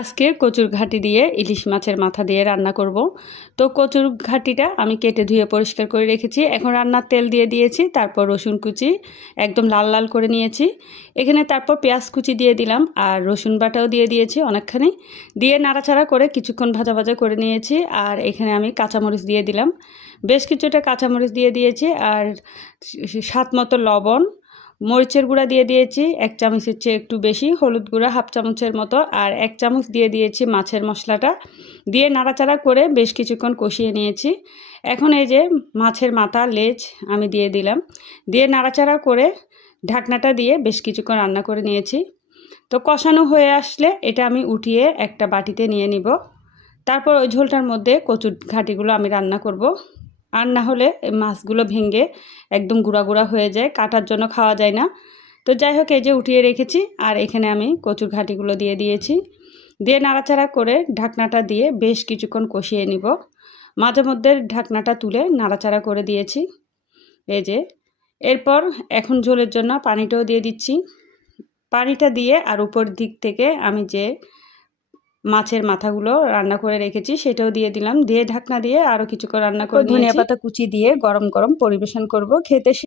আজকে কচুর ঘাটি দিয়ে ইলিশ মাছের মাথা দিয়ে রান্না করব। তো কচুর ঘাটিটা আমি কেটে ধুয়ে পরিষ্কার করে রেখেছি। এখন রান্নার তেল দিয়ে দিয়েছি, তারপর রসুন কুচি একদম লাল লাল করে নিয়েছি। এখানে তারপর পেঁয়াজ কুচি দিয়ে দিলাম আর রসুন বাটাও দিয়ে দিয়েছি অনেকখানি। দিয়ে নাড়াচাড়া করে কিছুক্ষণ ভাজা ভাজা করে নিয়েছি আর এখানে আমি কাঁচামরিচ দিয়ে দিলাম। বেশ কিছুটা কাঁচামরিচ দিয়ে দিয়েছি আর স্বাদ মতো লবণ মরিচের গুঁড়া দিয়ে দিয়েছি, এক চামচের চেয়ে একটু বেশি, হলুদ গুঁড়া হাফ চামচের মতো, আর এক চামচ দিয়ে দিয়েছি মাছের মশলাটা। দিয়ে নাড়াচাড়া করে বেশ কিছুক্ষণ কষিয়ে নিয়েছি। এখন এই যে মাছের মাথা, লেজ আমি দিয়ে দিলাম। দিয়ে নাড়াচাড়া করে ঢাকনাটা দিয়ে বেশ কিছুক্ষণ রান্না করে নিয়েছি। তো কষানো হয়ে আসলে এটা আমি উঠিয়ে একটা বাটিতে নিয়ে নিব। তারপর ওই ঝোলটার মধ্যে কচুর ঘাটিগুলো আমি রান্না করব। আর না হলে মাছগুলো ভেঙে একদম গুঁড়া গুঁড়া হয়ে যায়, কাটার জন্য খাওয়া যায় না। তো যাই হোক, এই যে উঠিয়ে রেখেছি, আর এখানে আমি কচুর ঘাটিগুলো দিয়ে দিয়েছি। দিয়ে নাড়াচাড়া করে ঢাকনাটা দিয়ে বেশ কিছুক্ষণ কষিয়ে নিব। মাঝে মধ্যে ঢাকনাটা তুলে নাড়াচাড়া করে দিয়েছি। এই যে, এরপর এখন ঝোলের জন্য পানিটাও দিয়ে দিচ্ছি। পানিটা দিয়ে আর উপর দিক থেকে আমি যে মাছের মাথাগুলো রান্না করে রেখেছি সেটাও দিয়ে দিলাম। দিয়ে ঢাকনা দিয়ে আরও কিছুক্ষণ রান্না করে ধনিয়া পাতা কুচি দিয়ে গরম গরম পরিবেশন করব। খেতে